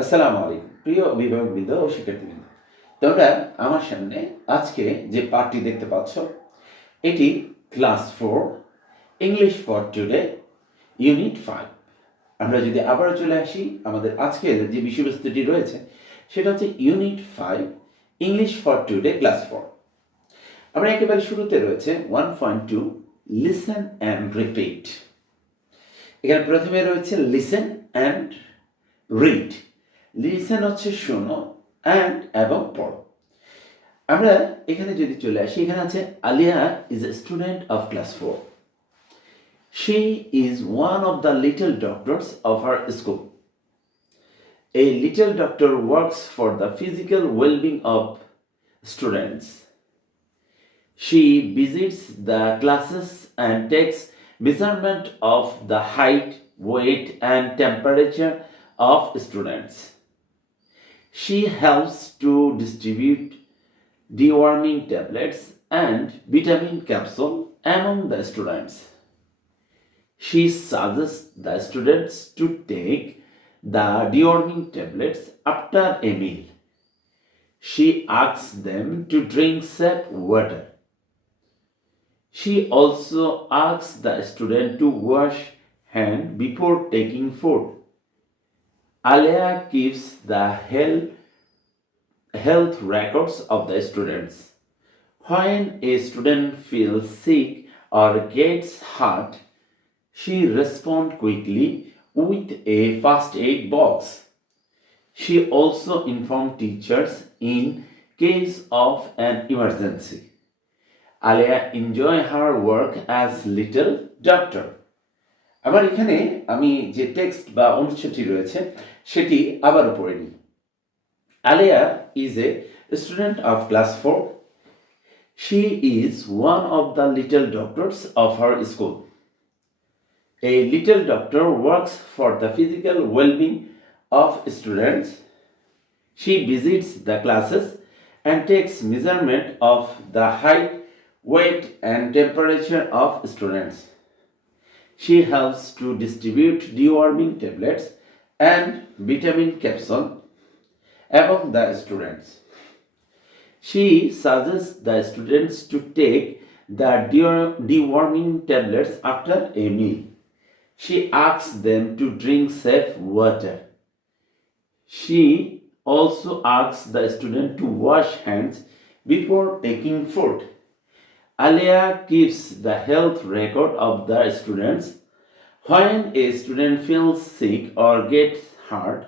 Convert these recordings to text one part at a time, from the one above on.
আসসালামু আলাইকুম প্রিয় অভিভাবকবৃন্দ ও শিক্ষার্থীবৃন্দ। তোমরা আমার সামনে আজকে যে পাঠটি দেখতে পাচ্ছ এটি class 4 English for today unit 5। আমরা যদি আবারও চলে আসি আমাদের আজকের যে বিষয়বস্তুটি রয়েছে সেটা হচ্ছে unit 5 English for today class 4। আমরা একেবারে শুরুতে রয়েছে 1.2 লিসেন অ্যান্ড রিপিট। এখানে প্রথমে রয়েছে লিসেন অ্যান্ড রিড। লিসেন হচ্ছে শোনো, অ্যান্ড এবং পড়ো। আমরা এখানে যদি চলে আসি, এখানে আছে Alia is a student of class 4. She is one of the little doctors of her school. A little doctor works for the physical well-being of students. She visits the classes and takes measurement of the height, weight, and temperature of students. She helps to distribute deworming tablets and vitamin capsule among the students. She suggests the students to take the deworming tablets after a meal. She asks them to drink safe water. She also asks the student to wash hand before taking food. Alia keeps the health records of the students. When a student feels sick or gets hurt, she responds quickly with a first aid box. She also informs teachers in case of an emergency. Alia enjoys her work as little doctor. আবার এখানে আমি যে text বা অনুচ্ছেদটি রয়েছে সেটি আবারও পড়ে নিই। Alia is a student of class 4. She is one of the little doctors of her school. A little doctor works for the physical well-being of students. She visits the classes and takes measurement of the height, weight, and temperature of students. She helps to distribute deworming tablets and vitamin capsule among the students. She suggests the students to take the deworming tablets after a meal. She asks them to drink safe water. She also asks the student to wash hands before taking food. Alia keeps the health record of the students. When a student feels sick or gets hurt,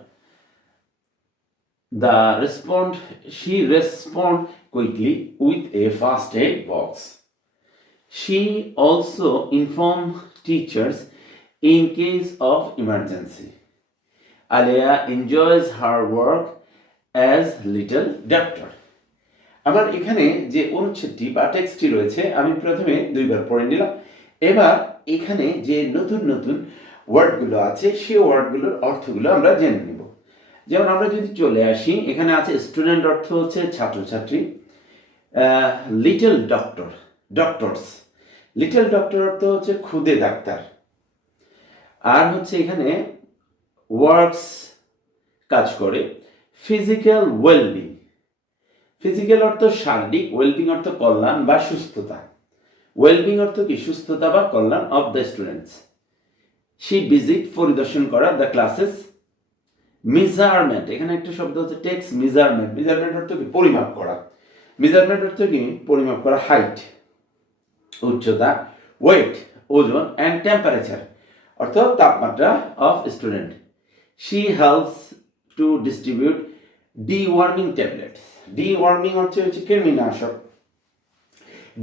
she responds quickly with a first aid box. She also informs teachers in case of emergency. Alia enjoys her work as little doctor. আমার এখানে যে অনুচ্ছেদটি বা টেক্সটটি রয়েছে আমি প্রথমে দুইবার পড়ে নিলাম। এবার এখানে যে নতুন নতুন ওয়ার্ডগুলো আছে সেই ওয়ার্ডগুলোর অর্থগুলো আমরা জেনে নিব। যেমন আমরা যদি চলে আসি, এখানে আছে স্টুডেন্ট অর্থ হচ্ছে ছাত্রছাত্রী, little doctor doctors, little doctor অর্থ হচ্ছে খুদে ডাক্তার, আর হচ্ছে এখানে ওয়ার্কস কাজ করে, ফিজিক্যাল ওয়েলবিং, ফিজিক্যাল অর্থ শারীরিক, ওয়েলবিং অর্থ কল্যাণ বা সুস্থতা, ওয়েলবিং অর্থ কি সুস্থতা বা কল্যাণ of the students. C visit পরিদর্শন করা, দ্য ক্লাসেস, মেজারমেন্ট, এখানে একটা শব্দ হচ্ছে টেক্স মেজারমেন্ট, মেজারমেন্ট অর্থ কি পরিমাপ করা, মেজারমেন্ট অর্থ কি পরিমাপ করা, হাইট উচ্চতা, ওয়েট ওজন, অ্যান্ড টেম্পারেচার অর্থ তাপমাত্রা of student. She helps to distribute deworming tablets, deworming হচ্ছে কৃমিনাশক,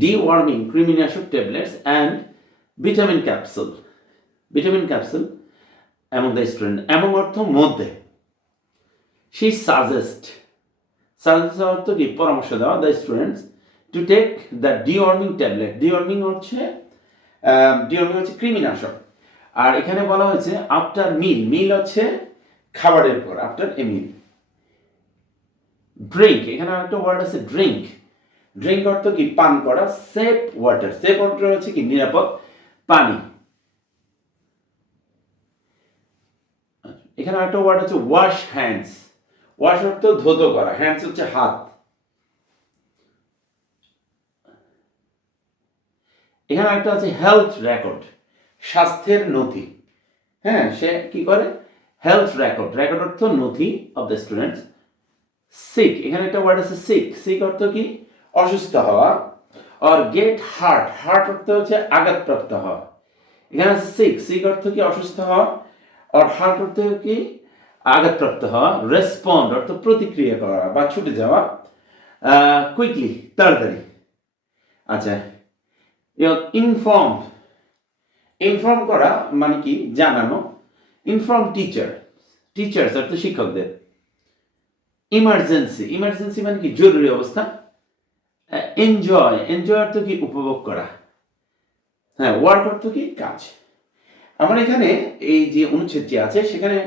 ডিওয়ার্মিং কৃমিনাশক tablets and vitamin capsule, vitamin capsule among the student, among অর্থ মধ্যে। she suggest অর্থ কি পরামর্শ দেওয়া, the students to take the deworming tablet, deworming হচ্ছে কৃমিনাশক, আর এখানে বলা হয়েছে আফটার মিল, মিল হচ্ছে খাবারের পর, আফটার এ মিল। ড্রিঙ্ক, এখানে একটা ওয়ার্ড আছে ড্রিঙ্ক, ড্রিঙ্ক অর্থ কি পান করা, সেফ ওয়াটার, সেফ ওয়াটার হচ্ছে কি নিরাপদ পানি। এখানে একটা ওয়ার্ড হচ্ছে ওয়াশ হ্যান্ডস। ওয়াশ অর্থ ধৌত করা, হ্যান্ডস হচ্ছে হাত। এখানে একটা আছে হেলথ রেকর্ড, স্বাস্থ্যের নথি। হ্যাঁ, সে কি করে? হেলথ রেকর্ড, রেকর্ড অর্থ নথি অফ দ্য স্টুডেন্টস। সিক, এখানে একটা ওয়ার্ড আছে সিক। সিক অর্থ কি? অসুস্থ হওয়া। আর গেট হার্ট, হার্ট অর্থ হচ্ছে আঘাতপ্রাপ্ত হওয়া। এখানে আছে সিক, সিক অর্থ কি? অসুস্থ হওয়া। আর হার্ট অর্থ কি? আঘাতপ্রাপ্ত হওয়া। রেসপন্ড অর্থ প্রতিক্রিয়া করা বা ছুটে যাওয়া। কুইকলি, তাড়াতাড়ি। আচ্ছা, ইনফর্ম, ইনফর্ম করা মানে কি? জানানো। ইনফর্ম টিচার, টিচার্স অর্থ শিক্ষকদের। ইমার্জেন্সি, ইমার্জেন্সি মানে কি? জরুরি অবস্থা। এনজয়, এনজয় অর্থ কি? উপভোগ করা। হ্যাঁ, ওয়ার্ক অর্থ কি? কাজ। আমার এখানে এই যে অনুচ্ছেদটি আছে সেখানে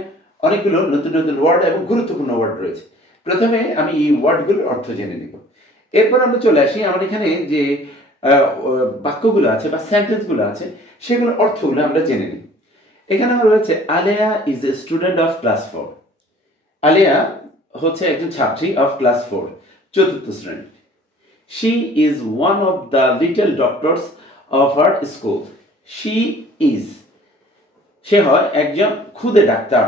অনেকগুলো নতুন নতুন ওয়ার্ড এবং গুরুত্বপূর্ণ ওয়ার্ড রয়েছে। প্রথমে আমি এই ওয়ার্ডগুলোর অর্থ জেনে নিব, এরপর আমরা চলে আসি আমার এখানে যে বাক্যগুলো আছে বা সেন্টেন্সগুলো আছে সেগুলোর অর্থগুলো আমরা জেনে নিই। এখানে আমার রয়েছে Aleya is a student of class 4। Aleya হচ্ছে একজন ছাত্রী অফ ক্লাস 4, চতুর্থ শ্রেণী। She is one of the little doctors of her school. She is, সে হয় একজন খুদে ডাক্তার,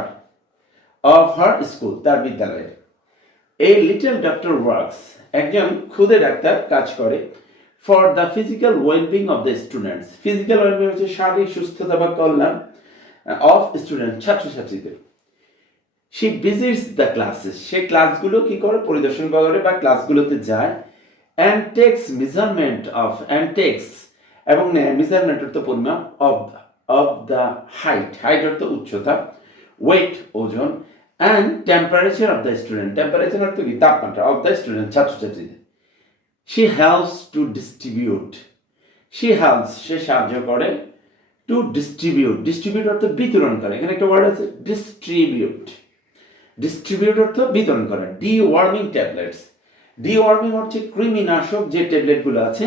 অফ হার স্কুল, তার বিদ্যালয়ে। এ লিটল ডক্টর ওয়ার্কস, একজন খুদে ডাক্তার কাজ করে। For the physical wellbeing of the students, physical wellbeing হচ্ছে শারীরিক সুস্থতা বা কল্যাণ অফ স্টুডেন্ট, ছাত্রছাত্রীদের। শি ভিজিটস দ্য ক্লাসেস, সে ক্লাসগুলো কি করে? পরিদর্শন করে বা ক্লাসগুলোতে যায়। And takes measurement of, and takes এবং মেজারমেন্ট অর্থ পরিমাপ, অফ দ্য হাইট, হাইট অর্থ উচ্চতা, ওয়েট ওজন, and temperature of the student, temperature অর্থ কি? তাপমাত্রা, অফ দ্য স্টুডেন্ট, ছাত্রছাত্রীদের। She helps to distribute, she helps, সে সাহায্য করে। টু ডিস্ট্রিবিউট, ডিস্ট্রিবিউট অর্থ বিতরণ করে। এখানে একটা ওয়ার্ড আছে ডিস্ট্রিবিউট, ডিস্ট্রিবিউট অর্থ বিতরণ করা। ডিওয়ার্মিং ট্যাবলেটস, ডিওয়ার্মিং হচ্ছে কৃমিনাশক যে ট্যাবলেটগুলো আছে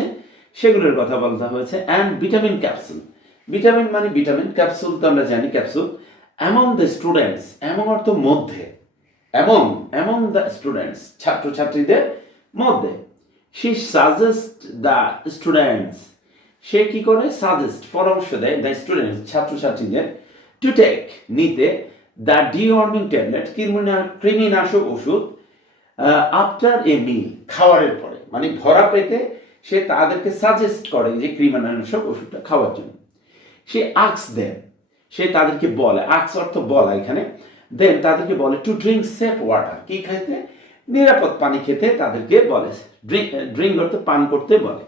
সেগুলোর কথা বলতে হয়েছে। অ্যান্ড ভিটামিন ক্যাপসুল, ভিটামিন মানে ভিটামিন, ক্যাপসুল তো আমরা জানি capsule. Among the students, among অর্থ মধ্যে, অ্যামং, অ্যামং দ্য স্টুডেন্টস, ছাত্রছাত্রীদের মধ্যে। শি সাজেস্ট দ্য স্টুডেন্টস, সে কি করে? সাজেস্ট, পরামর্শ দেয়। দ্য স্টুডেন্টস, ছাত্রছাত্রীদের। টু টেক, নিতে। দ্য ডিওয়ার্মিং ট্যাবলেট, কৃমিনাশক ওষুধ। আফটার এ মিল, খাওয়ারের পরে, মানে ভরা পেটে সে তাদেরকে সাজেস্ট করে যে কৃমিনাশক ওষুধটা খাওয়ার জন্য। সে আক্স দেন, সে তাদেরকে বলে, আক্স অর্থ বলা এখানে। দেন তাদেরকে বলে টু ড্রিঙ্ক সেফ ওয়াটার, কি খাইতে? নিরাপদ পানি খেতে তাদেরকে বলে। ড্রিঙ্ক অর্থ পান করতে বলে।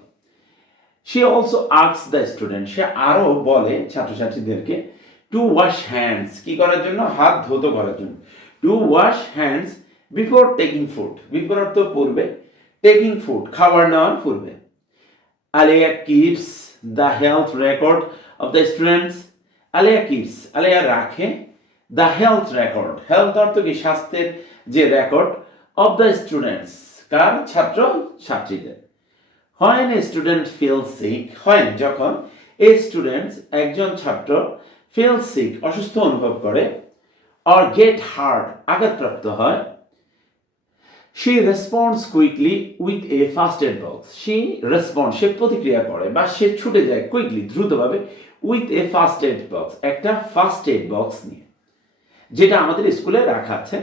সে অলসো আক্স দ্য স্টুডেন্ট, সে আরও বলে ছাত্রছাত্রীদেরকে টু ওয়াশ হ্যান্ডস, কি করার জন্য? হাত ধৌত করার জন্য। To wash hands before taking food, before অর্থ পূর্বে, টেকিং ফুড খাবার নেওয়ার পূর্বে। Aleya keeps the health record of the students. Aleya keeps, Aleya রাখে। দ্য হেলথ রেকর্ড, হেলথ অর্থ কি? স্বাস্থ্যের যে রেকর্ড। অফ দ্য স্টুডেন্টস, কার? ছাত্র ছাত্রীদের। When a student feel sick, when যখন, এ স্টুডেন্ট একজন ছাত্র, ফিল সিক অসুস্থ অনুভব করে, অর গেট হার্ট আঘাতপ্রাপ্ত হয়। She responds quickly with a first aid box, she respond, সে প্রতিক্রিয়া করে বা সে ছুটে যায় কুইকলি, দ্রুতভাবে, with a first aid box, একটা ফার্স্ট এড বক্স নিয়ে, যেটা আমাদের স্কুলে রাখা আছে।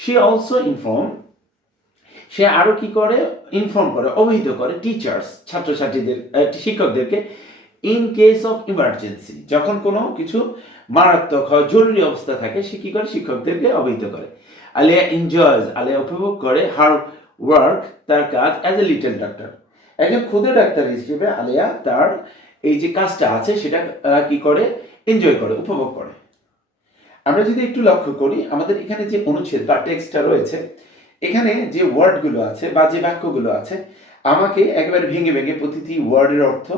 শি অলসো ইনফর্ম, সে আরও কি করে? ইনফর্ম করে, অবহিত করে। টিচার্স, ছাত্রছাত্রীদের, শিক্ষকদেরকে। ইন কেস অফ ইমার্জেন্সি, যখন কোনো কিছু মারাত্মক হয়, জরুরি অবস্থা থাকে, সে কি করে? শিক্ষকদেরকে অবহিত করে। আলিয়া এনজয়স, আলিয়া উপভোগ করে। হার ওয়ার্ক, তার কাজ। অ্যাজ এ লিটল ডাক্তার, একজন ক্ষুদে ডাক্তার হিসেবে আলিয়া তার এই যে কাজটা আছে সেটা কি করে? এনজয় করে, উপভোগ করে। আমরা যদি একটু লক্ষ্য করি আমাদের এখানে যে অনুচ্ছেদ বা টেক্সটটা রয়েছে, এখানে যে ওয়ার্ডগুলো আছে বা যে বাক্যগুলো আছে আমাকে একেবারে ভেঙে ভেঙে প্রতিটি ওয়ার্ডের অর্থ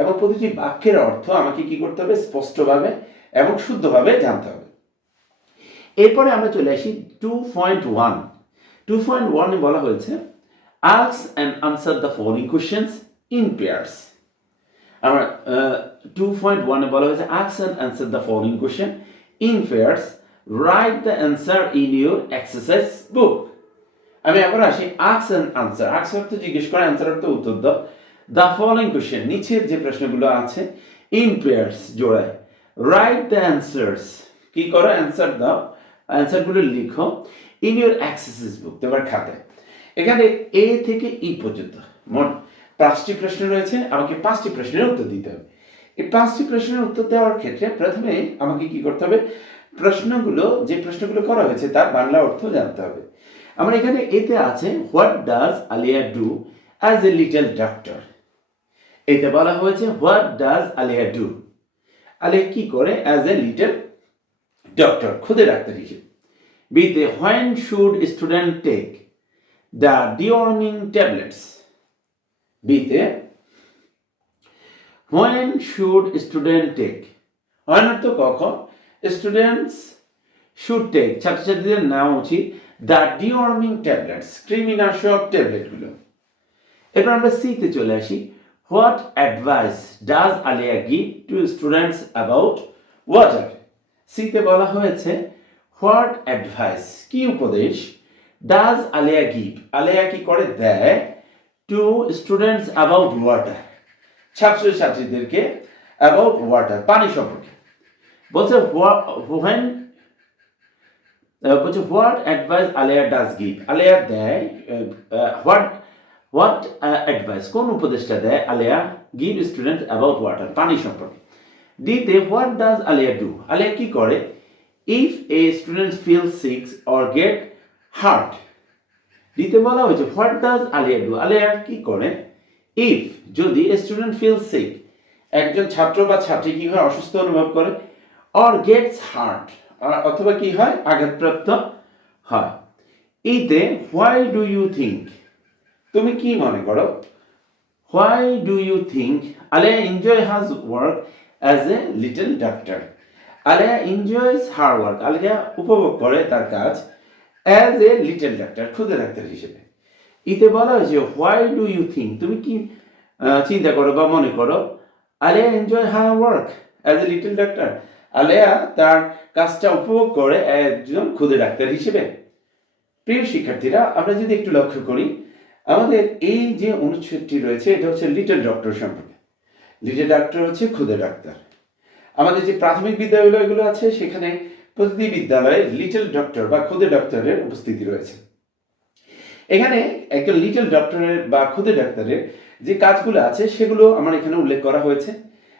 এবং প্রতিটি বাক্যের অর্থ আমাকে কি করতে হবে? স্পষ্টভাবে এবং শুদ্ধভাবে জানতে হবে। এরপরে আমরা চলে আসি 2.1। 2.1 বলা হয়েছে ask and answer the following questions in pairs. আমরা 2.1 বলা হয়েছে ask and answer the following question in pairs write the answer in your exercise বুক। আমি আবার আসি আস্ক অ্যান্ড আনসার। আস্ক অর্থ জিজ্ঞেস করা, অ্যান্সার অর্থ উত্তর দাও। দ্য ফলোইং কোশ্চেন, নিচের যে প্রশ্নগুলো আছে ইন পেয়ার্স, জোড়ায়। রাইট দ্য অ্যান্সার্স, কি করো, অ্যান্সার দাও, অ্যান্সারগুলো লিখো ইন ইউর এক্সারসাইজ বুক, তোমার খাতায়। এখানে এ থেকে ই পর্যন্ত মোট 5টি প্রশ্ন রয়েছে, আমাকে 5টি প্রশ্নের উত্তর দিতে হবে। এই 5টি প্রশ্নের উত্তর দেওয়ার ক্ষেত্রে প্রথমে আমাকে কি করতে হবে, যে প্রশ্নগুলো করা হয়েছে তার বাংলা অর্থ জানতে হবে। আমার এখানে এতে আছে what does Aliya do as a little doctor. এতে বলা হয়েছে what does Aliya do, Aliya কি করে অ্যাজ এ লিটল ডক্টর, খুদে ডাক্তার হিসেবে। বিতে when should student take the deworming tablets. বিতে when should student take, when অর্থ কখন, স্টুডেন্টস শুড টেক ছাত্রছাত্রীদের নেওয়া উচিত দ্য ডিওয়ার্মিং ট্যাবলেটস, কৃমিনাশক ট্যাবলেটগুলো। এরপর আমরা সিতে চলে আসি, what advice does Alia give to students about water. সিতে বলা হয়েছে হোয়াট অ্যাডভাইস, কি উপদেশ, ডাজ আলিয়া গিভ, আলিয়া কি করে দেয়, টু স্টুডেন্টস অ্যাবাউট ওয়াটার, ছাত্রছাত্রীদেরকে অ্যাবাউট ওয়াটার, পানি সম্পর্কে। বলছে what advice Aliya does give, Aliya দেয়, হোয়াট অ্যাডভাইস কোন উপদেশটা দেয় Aliya give student about water, পানি সম্পর্কে। ডিতে what does Aliya do, Aliya কি করে, if a student feel sick or get hurt. ডিতে বলা হয়েছে what does Aliya do, Aliya কি করে, ইফ যদি স্টুডেন্ট ফিল সিক, একজন ছাত্র বা ছাত্রী কি হয়, অসুস্থ অনুভব করে, অর গেটস হার্ট, অথবা কি হয়, আঘাতপ্রাপ্ত হয়। ইতে হোয়াই ডু ইউ থিঙ্ক, তুমি কি মনে করো, why do you think Aliya enjoy his work as a little doctor, Aliya enjoys her work, Aliya উপভোগ করে তার কাজ অ্যাজ এ লিটল ডাক্তার, ক্ষুদে ডাক্তার হিসেবে। ইতে বলা হয়েছে হোয়াই ডু ইউ থিঙ্ক, তুমি কি চিন্তা করো বা মনে করো, Alia enjoy her work as a little doctor, Alia তার কাজটা উপভোগ করে একজন ক্ষুদে ডাক্তার হিসেবে। প্রিয় শিক্ষার্থীরা, আমরা যদি একটু লক্ষ্য করি, আমাদের এই যে অনুচ্ছেদটি রয়েছে এটা হচ্ছে লিটল ডক্টর সম্পর্কে। লিটল ডাক্তার হচ্ছে ক্ষুদে ডাক্তার। আমাদের যে প্রাথমিক বিদ্যালয়গুলো আছে সেখানে প্রতিটি বিদ্যালয়ে লিটল ডক্টর বা ক্ষুদে ডক্টরের উপস্থিতি রয়েছে। এখানে একজন লিটল ডক্টরের বা ক্ষুদে ডাক্তারের যে কাজগুলো আছে সেগুলো আমার এখানে উল্লেখ করা হয়েছে,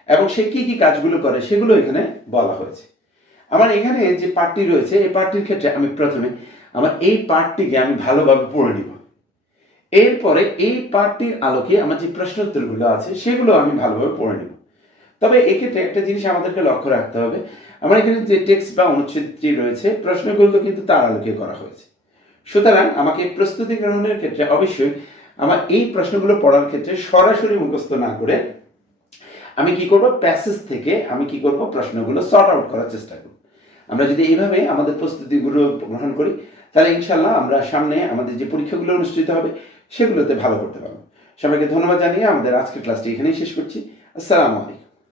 এবং সে কি কি কাজগুলো করে সেগুলো এখানে বলা হয়েছে। আমার এখানে যে পাঠটি রয়েছে এই পাঠটির ক্ষেত্রে আমি প্রথমে আমার এই পাঠটিকে আমি ভালোভাবে পড়ে নিব। এরপরে এই পাঠটির আলোকে আমার যে প্রশ্নোত্তরগুলো আছে সেগুলো আমি ভালোভাবে পড়ে নেব। তবে এক্ষেত্রে একটা জিনিস আমাদেরকে লক্ষ্য রাখতে হবে, আমার এখানে যে টেক্সট বা অনুচ্ছেদটি রয়েছে প্রশ্নগুলো কিন্তু তার আলোকে করা হয়েছে। সুতরাং আমাকে প্রস্তুতি গ্রহণের ক্ষেত্রে অবশ্যই আমার এই প্রশ্নগুলো পড়ার ক্ষেত্রে সরাসরি মুখস্থ না করে আমি কি করব, প্যাসেজ থেকে আমি কি করব, প্রশ্নগুলো সর্ট আউট করার চেষ্টা করব। আমরা যদি এইভাবে আমাদের প্রস্তুতিগুলো গ্রহণ করি তাহলে ইনশাল্লাহ আমরা সামনে আমাদের যে পরীক্ষাগুলো অনুষ্ঠিত হবে সেগুলোতে ভালো করতে পারবো। সবাইকে ধন্যবাদ জানিয়ে আমাদের আজকের ক্লাসটি এখানেই শেষ করছি। আসসালামু আলাইকুম।